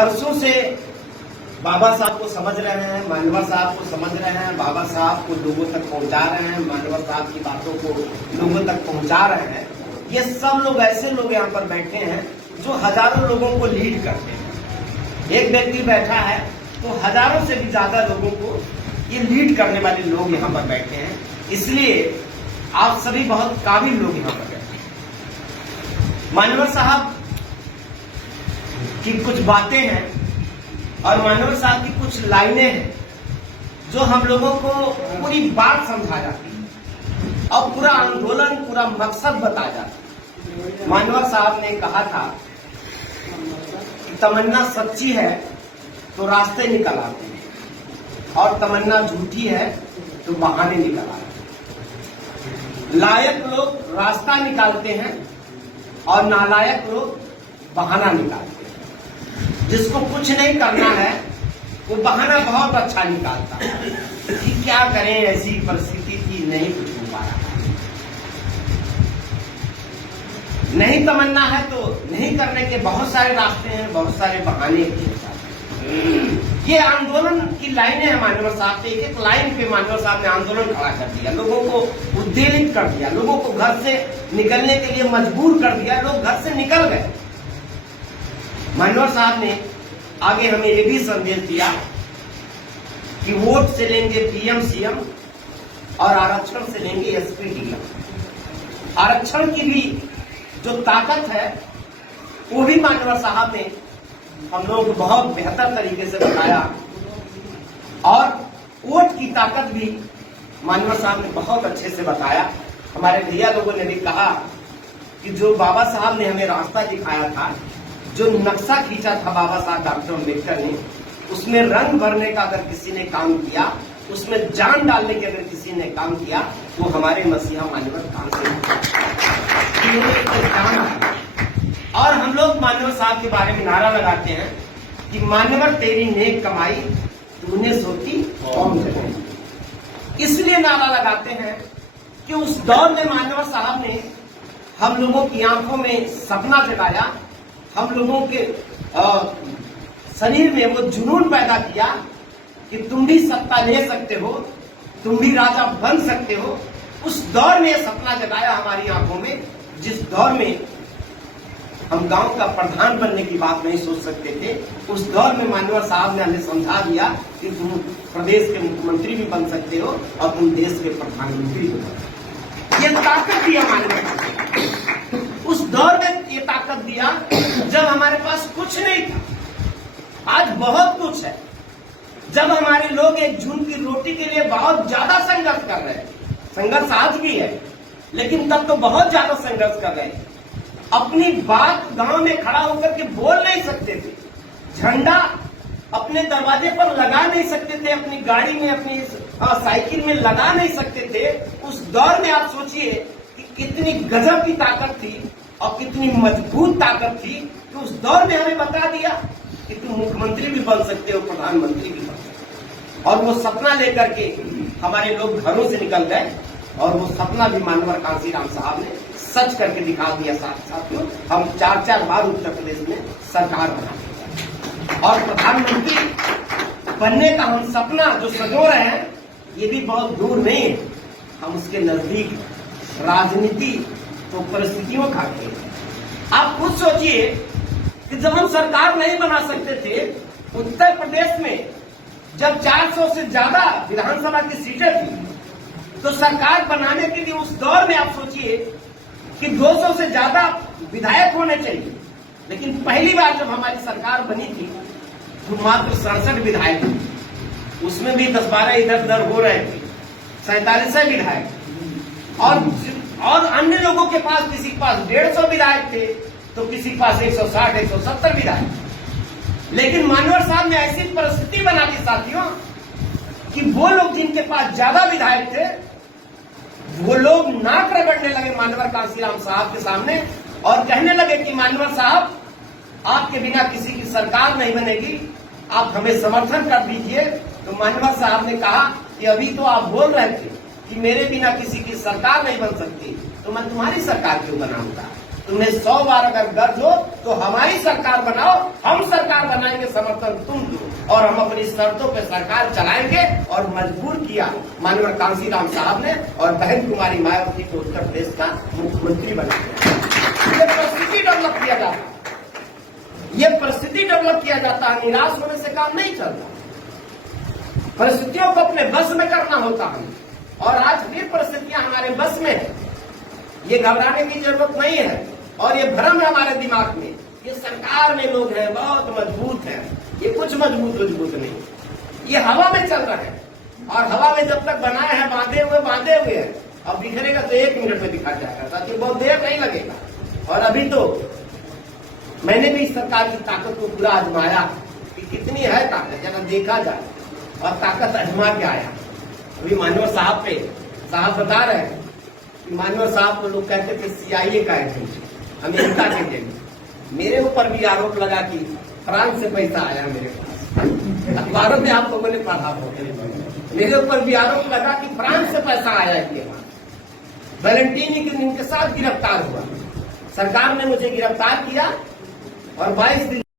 वर्षों से बाबा साहब को समझ रहे हैं, मानवर साहब को समझ रहे हैं, बाबा साहब को लोगों तक पहुंचा रहे हैं, मानवर साहब की बातों को लोगों तक पहुंचा रहे हैं। ये सब लोग ऐसे लोग यहाँ पर बैठे हैं जो हजारों लोगों को लीड करते हैं। एक व्यक्ति बैठा है तो हजारों से भी ज्यादा लोगों को ये लीड करने वाले लोग यहाँ पर बैठे हैं। इसलिए आप सभी बहुत काबिल लोग यहाँ पर बैठे हैं। मानवर साहब की कुछ बातें हैं और मानवर साहब की कुछ लाइनें हैं जो हम लोगों को पूरी बात समझा जाती है और पूरा आंदोलन, पूरा मकसद बताया जाता है। मानवर साहब ने कहा था कि तमन्ना सच्ची है तो रास्ते निकल आते हैं और तमन्ना झूठी है तो बहाने निकल आते हैं। लायक लोग रास्ता निकालते हैं और नालायक लोग बहाना निकालते हैं। जिसको कुछ नहीं करना है वो बहाना बहुत अच्छा निकालता है कि क्या करें, ऐसी परिस्थिति थी, नहीं कुछ हो पा रहा। नहीं तमन्ना है तो नहीं करने के बहुत सारे रास्ते हैं, बहुत सारे बहाने किए जाते हैं। ये आंदोलन की लाइनें हैं मानवर साहब पे। एक एक लाइन पे मानवर साहब ने आंदोलन खड़ा कर दिया, लोगों को उद्वेलित कर दिया, लोगों को घर से निकलने के लिए मजबूर कर दिया। लोग घर से निकल गए। मानवर साहब ने आगे हमें ये भी संदेश दिया कि वोट से लेंगे पीएम सीएम और आरक्षण से लेंगे एसपी डीएम। आरक्षण की भी जो ताकत है वो भी मानवर साहब ने हम लोग को बहुत बेहतर तरीके से बताया और वोट की ताकत भी मानवर साहब ने बहुत अच्छे से बताया। हमारे भैया लोगों ने भी कहा कि जो बाबा साहब ने हमें रास्ता दिखाया था, जो नक्शा खींचा था बाबा साहब डॉक्टर अम्बेडकर ने, उसमें रंग भरने का अगर किसी ने काम किया, उसमें जान डालने के अगर किसी ने काम किया वो हमारे मसीहा मानवर कांसी और हम लोग मानवर साहब के बारे में नारा लगाते हैं कि मानवर तेरी नेक कमाई तूने सोची कौम जगाई। इसलिए नारा लगाते हैं कि उस दौर में मानवर साहब ने हम लोगों की आंखों में सपना जगाया, हम लोगों के शरीर में वो जुनून पैदा किया कि तुम भी सत्ता ले सकते हो, तुम भी राजा बन सकते हो। उस दौर में सपना जगाया हमारी आंखों में, जिस दौर में हम गांव का प्रधान बनने की बात नहीं सोच सकते थे। उस दौर में मानवर साहब ने हमें समझा दिया कि तुम प्रदेश के मुख्यमंत्री भी बन सकते हो और तुम देश के प्रधानमंत्री भी बन सकते हो। ये ताकत दिया मानवर उस दौर में, ये ताकत दिया जब हमारे पास कुछ नहीं था। आज बहुत कुछ है। जब हमारे लोग एक जून की रोटी के लिए बहुत ज्यादा संघर्ष कर रहे हैं, संघर्ष आज भी है लेकिन तब तो बहुत ज्यादा संघर्ष कर रहे हैं। अपनी बात गांव में खड़ा होकर के बोल नहीं सकते थे, झंडा अपने दरवाजे पर लगा नहीं सकते थे, अपनी गाड़ी में, अपनी साइकिल में लगा नहीं सकते थे। उस दौर में आप सोचिए कि कितनी गजब की ताकत थी और कितनी मजबूत ताकत थी कि उस दौर में हमें बता दिया कि तुम मुख्यमंत्री भी बन सकते हो, प्रधानमंत्री भी बन सकते हो। और वो सपना लेकर के हमारे लोग घरों से निकल गए और वो सपना भी मानवर कांसीराम साहब ने सच करके दिखा दिया। साथियों, हम 4-4 बार उत्तर प्रदेश में सरकार बना दी और प्रधानमंत्री बनने का हम सपना जो सजो रहे हैं ये भी बहुत दूर नहीं है, हम उसके नजदीक। राजनीति तो परिस्थितियों का खेल है। आप खुद सोचिए कि जब हम सरकार नहीं बना सकते थे उत्तर प्रदेश में, जब 400 से ज्यादा विधानसभा की सीटें थी, तो सरकार बनाने के लिए उस दौर में आप सोचिए कि 200 से ज्यादा विधायक होने चाहिए। लेकिन पहली बार जब हमारी सरकार बनी थी तो मात्र 67 विधायक थे, उसमें भी 10-12 इधर उधर हो रहे थे, 47 विधायक और अन्य लोगों के पास, किसी के पास 150 विधायक थे तो किसी के पास 160-170 विधायक। लेकिन मानवर साहब ने ऐसी परिस्थिति बना दी साथियों कि वो लोग जिनके पास ज्यादा विधायक थे वो लोग नाक रगड़ने लगे मानवर कांसीराम साहब के सामने और कहने लगे कि मानवर साहब, आपके बिना किसी की सरकार नहीं बनेगी, आप हमें समर्थन कर दीजिए। तो मानवर साहब ने कहा कि अभी तो आप बोल रहे थे कि मेरे बिना किसी की सरकार नहीं बन सकती, तो मैं तुम्हारी सरकार क्यों बनाऊंगा? तुम्हें 100 बार अगर गर्ज हो तो हमारी सरकार बनाओ, हम सरकार बनाएंगे। तुम दो और हम अपनी शर्तों पर सरकार चलाएंगे। और मजबूर किया माननीय कांशीराम साहब ने और बहन कुमारी मायावती को उत्तर प्रदेश का मुख्यमंत्री बनाया। ये परिस्थिति डेवलप किया जाता है, ये परिस्थिति डेवलप किया जाता है। निराश होने से काम नहीं चलता, परिस्थितियों को अपने बस में करना होता है। और आज भी परिस्थितियां हमारे बस में है, ये घबराने की जरूरत नहीं है। और ये भ्रम है हमारे दिमाग में, ये सरकार में लोग हैं बहुत मजबूत हैं, ये कुछ मजबूत नहीं, ये हवा में चल रहा है। और हवा में जब तक बनाए हैं बांधे हुए हैं, अब बिखरेगा तो 1 मिनट में दिखा जाएगा, ताकि बहुत देर नहीं लगेगा। और अभी तो मैंने भी इस सरकार की ताकत को पूरा आजमाया कि कितनी है ताकत, जरा देखा जाए। और ताकत आजमा के आया। अभी माननीय साहब बता रहे हैं कि माननीय साहब को लोग कहते थे CIA का एजेंट, अमेरिका के एजेंट। मेरे ऊपर भी आरोप लगा कि फ्रांस से पैसा आया मेरे पास, अखबारों में आप लोगों ने पढ़ा होगा। मेरे ऊपर भी आरोप लगा कि फ्रांस से पैसा आया इनके पास। वैलेंटीनी के इनके साथ गिरफ्तार हुआ, सरकार ने मुझे गिरफ्तार किया और 22 दिन